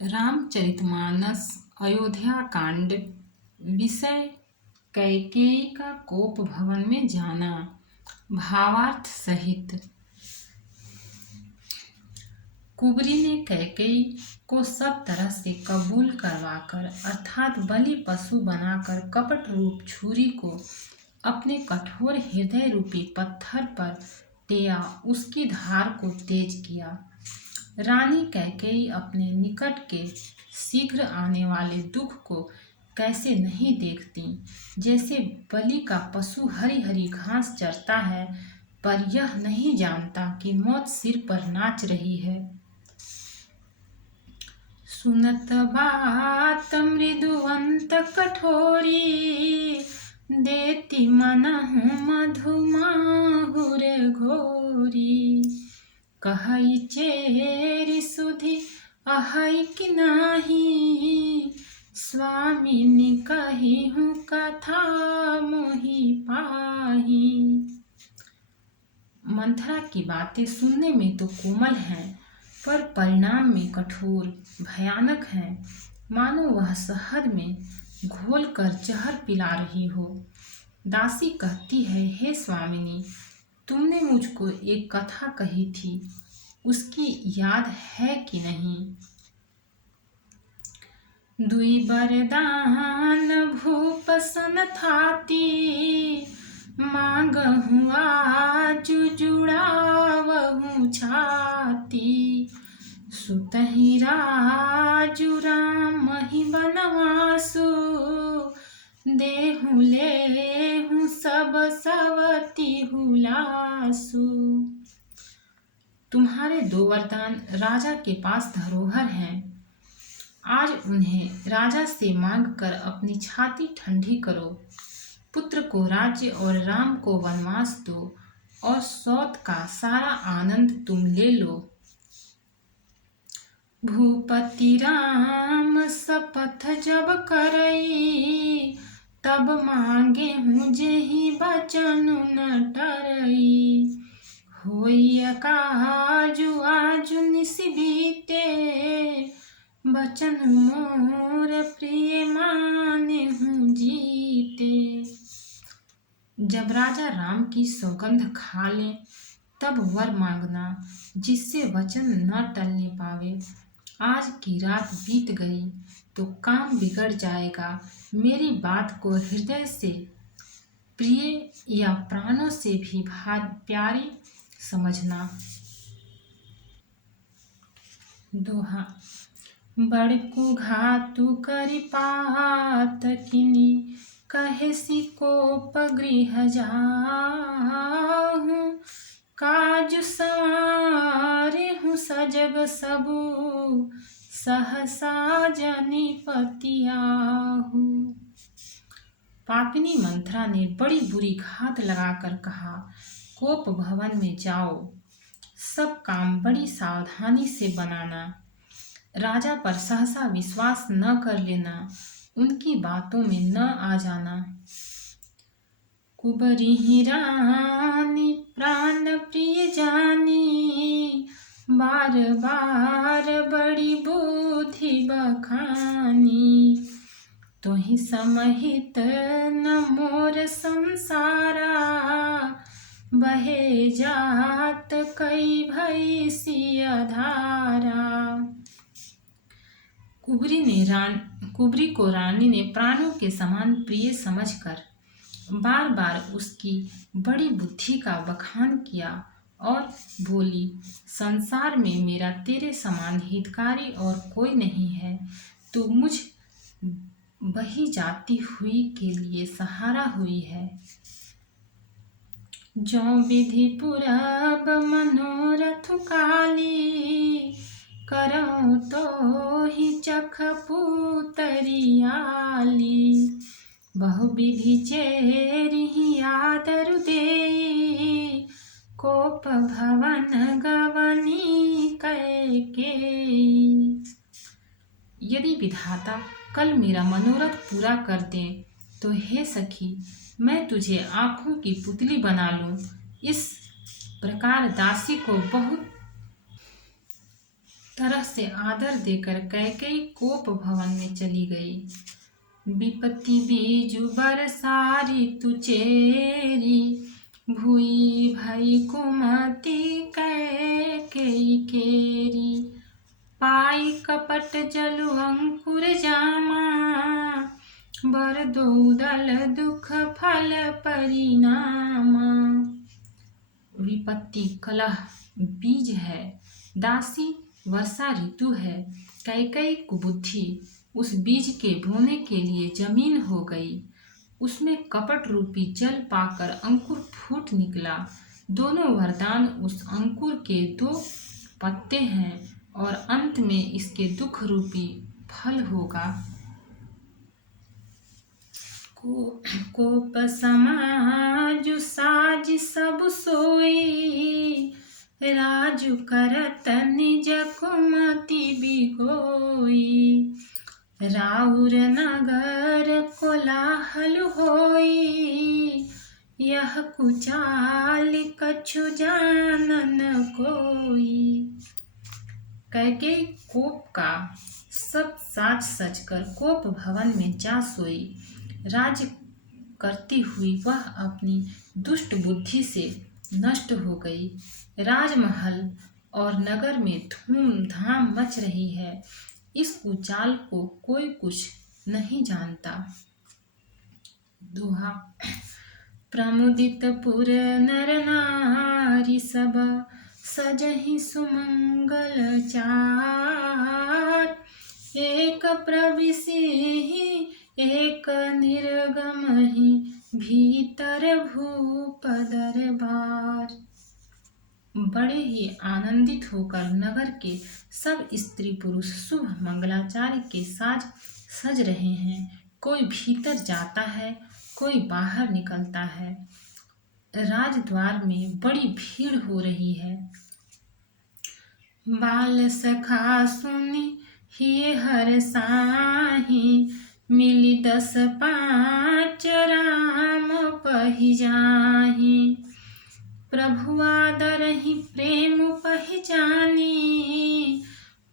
रामचरितमानस अयोध्या कांड। विषय कैकेयी का कोप भवन में जाना। भावार्थ सहित। कुबरी ने कैकेयी को सब तरह से कबूल करवाकर अर्थात बलि पशु बनाकर कपट रूप छुरी को अपने कठोर हृदय रूपी पत्थर पर टेया, उसकी धार को तेज किया। रानी कैकेयी अपने निकट के शीघ्र आने वाले दुख को कैसे नहीं देखती। जैसे बलि का पशु हरी हरी घास चरता है, पर यह नहीं जानता कि मौत सिर पर नाच रही है। सुनत बात मृदुवंत कठोरी, देती मनहु मधु माहुर घोरी। कहई चेरि सुधि अहै कि नाही, स्वामिनी कहिहु कथा मोहि पाही। मंथरा की बातें सुनने में तो कोमल हैं, पर परिणाम में कठोर भयानक हैं। मानो वह शहद में घोल कर जहर पिला रही हो। दासी कहती है, हे स्वामिनी, तुमने मुझको एक कथा कही थी, उसकी याद है कि नहीं। दुई बरदान भूप सन थाती, मांगहु आजु जुड़ावहु छाती। सुतहि राजु रामहि बनवासु, देहु लेहु सब सवति हुलासु। तुम्हारे दो वरदान राजा के पास धरोहर हैं। आज उन्हें राजा से मांग कर अपनी छाती ठंडी करो। पुत्र को राज्य और राम को वनवास दो, और सौत का सारा आनंद तुम ले लो। भूपति राम शपथ जब करई, तब मांगे हूँ जेहि बचन न टरई। होई काजु आजु निस बीते, बचन मोर प्रिय माने हूँ जीते। जब राजा राम की सौगंध खा ले, तब वर मांगना, जिससे वचन न टलने पावे। आज की रात बीत गई तो काम बिगड़ जाएगा। मेरी बात को हृदय से प्रिय या प्राणों से भी प्यारी समझना। दोहा। बड़कु घातु करि पातकिनी, कहेसि कोप गृह जाहु। काजु संवारिहु सजग सबु, सहसा जनि पतियाहु। पापिनी मंथरा ने बड़ी बुरी घात लगाकर कहा, कोप भवन में जाओ, सब काम बड़ी सावधानी से बनाना। राजा पर सहसा विश्वास न कर लेना, उनकी बातों में न आ जाना। कुबरी रानी प्राण प्रिय जानी, बार बार बड़ी बुद्धि बखानी। तोहि समहित न मोर संसारा, बहे जात कई भई सिय धारा। कुबरी को रानी ने प्राणों के समान प्रिय समझकर बार बार उसकी बड़ी बुद्धि का बखान किया और बोली, संसार में मेरा तेरे समान हितकारी और कोई नहीं है। तू मुझ बही जाती हुई के लिए सहारा हुई है। जो विधि पुरब मनोरथ काली, करौ तो ही चख पुतरियाली। बहु विधि चेरिहि आदरु देई, कोप भवन गवनी कैकेयी। यदि विधाता कल मेरा मनोरथ पूरा कर दे, तो हे सखी, मैं तुझे आँखों की पुतली बना लूं। इस प्रकार दासी को बहुत तरह से आदर देकर कैकेयी कोप भवन में चली गई। विपत्ति बीजु बरसारी तुचेरी, भूई भई कुमति कैकेयी केरी। पाई कपट जलु अंकुर जामा, बर दौदल दुख फल परिणामा। विपत्ति कलह बीज है, दासी वर्षा ऋतु है। कैकेयी कुबुद्धि उस बीज के बोने के लिए जमीन हो गई। उसमें कपट रूपी जल पाकर अंकुर फूट निकला। दोनों वरदान उस अंकुर के 2 पत्ते हैं और अंत में इसके दुख रूपी फल होगा। कोप समाजु साज सब सोई, राजु करत निज कुमति बिगोई। राउर नगर कोलाहल होई, यह कुचाल कछु जानन कोई। कैकेयी कोप का सब साज सजकर कोप भवन में जा सोई। राज्य करती हुई वह अपनी दुष्ट बुद्धि से नष्ट हो गई। राजमहल और नगर में धूमधाम मच रही है। इस कुचाल को कोई कुछ नहीं जानता। दोहा। प्रमुदित पुर नर नारी सब, सजहि सुमंगल चार। एक प्रविशि एक निर्गमहि, भीतर भूप दरबार। बड़े ही आनंदित होकर नगर के सब स्त्री पुरुष शुभ मंगलाचार्य के साज सज रहे हैं। कोई भीतर जाता है, कोई बाहर निकलता है। राजद्वार में बड़ी भीड़ हो रही है। बाल सखा सुनि ही हर साही, मिली 10 5 राम पहि जाहि। प्रभु आदरहि प्रेम पहिचानी,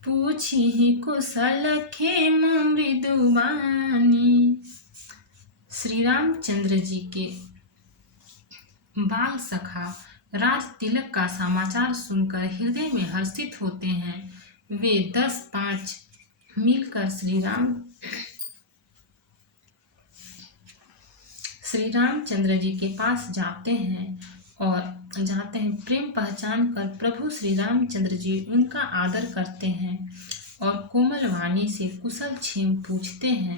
पूछिहि कुशल खेम मृदुबानी। श्री रामचंद्र जी के बाल सखा राज तिलक का समाचार सुनकर हृदय में हर्षित होते हैं। वे 10 5 मिलकर श्री रामचंद्र जी के पास जाते हैं। प्रेम पहचान कर प्रभु श्री रामचंद्र जी उनका आदर करते हैं और कोमल वाणी से कुशल क्षेम पूछते हैं।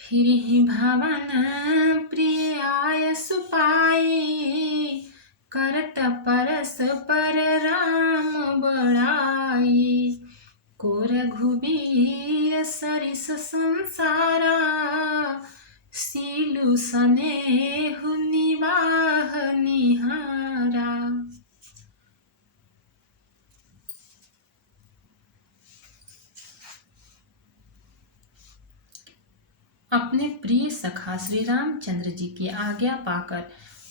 फिर ही भवन प्रिय आय सुपाई, करत परस पर राम बड़ाई। को रघुबीर सरिस संसारा, सीलु सनेहु निवाह निहारा। अपने प्रिय सखा श्री रामचंद्र जी की आज्ञा पाकर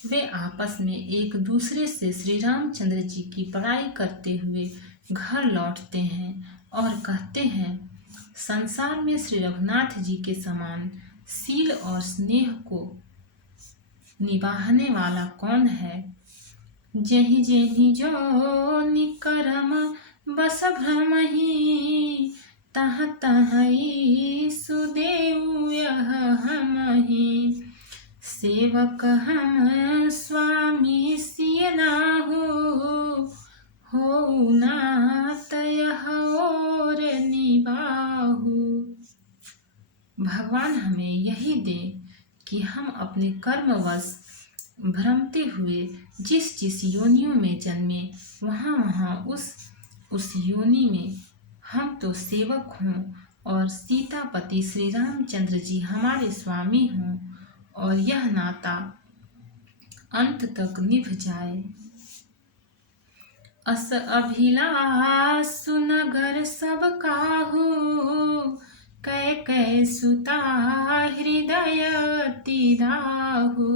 वे आपस में एक दूसरे से श्री रामचंद्र जी की बड़ाई करते हुए घर लौटते हैं और कहते हैं, संसार में श्री रघुनाथ जी के समान सील और स्नेह को निभाने वाला कौन है। जेहि जेहि जो निकरम बस भ्रमहि, तह तहि सुदेव यह हमहि। सेवक हम स्वामी सिय नाहु, हो नात यह और निबाहु। भगवान हमें यही दे कि हम अपने कर्मवश भ्रमते हुए जिस जिस योनियों में जन्मे वहाँ उस योनि में हम तो सेवक हों और सीतापति श्री रामचंद्र जी हमारे स्वामी हों और यह नाता अंत तक निभ जाए। अस अभिलाषु नगर सब काहू, कैकेयी सुता हृदय अति दाहु।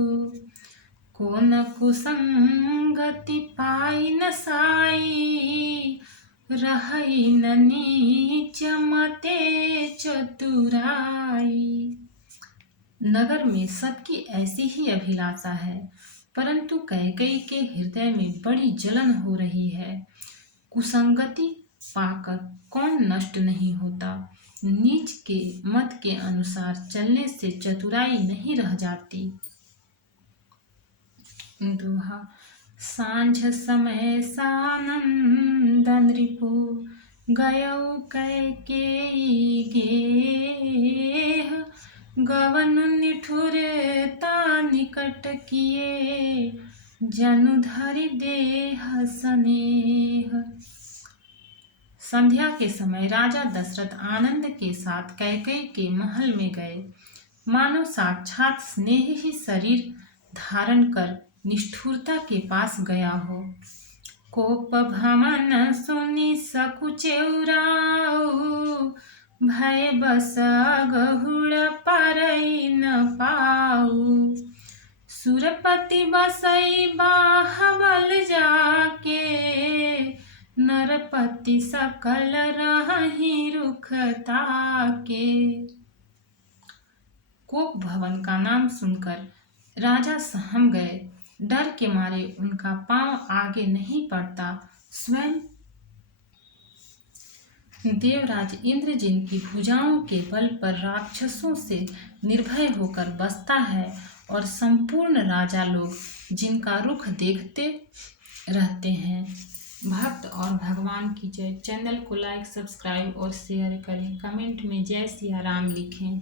को न कुसंगति पाई न साई, रहई न नीच मते चतुराई। नगर में सबकी ऐसी ही अभिलाषा है, परंतु कैकेयी के हृदय में बड़ी जलन हो रही है। कुसंगति पाकर कौन नष्ट नहीं होता। नीच के मत के अनुसार चलने से चतुराई नहीं रह जाती। दोहा। सांझ समय सानंद नृपु गयौ कैकेयी गेह। गवन निठुरता निकट किए जनु धरि देह स्नेह। संध्या के समय राजा दशरथ आनंद के साथ कैकेयी के महल में गए। मानो साक्षात स्नेह ही शरीर धारण कर निष्ठुरता के पास गया हो। कोप भवन सुनि सकुचेउराऊ। भय बस गहुड़ परई न पाऊ। सुरपति बसई बाहबल जाके। नरपति सकल रहहि रुख ताके। कोप भवन का नाम सुनकर राजा सहम गए। डर के मारे उनका पांव आगे नहीं पड़ता। स्वयं देवराज इंद्र जिनकी भुजाओं के बल पर राक्षसों से निर्भय होकर बसता है और संपूर्ण राजा लोग जिनका रुख देखते रहते हैं। भक्त और भगवान की जय। चैनल को लाइक, सब्सक्राइब और शेयर करें। कमेंट में जय सिया राम लिखें।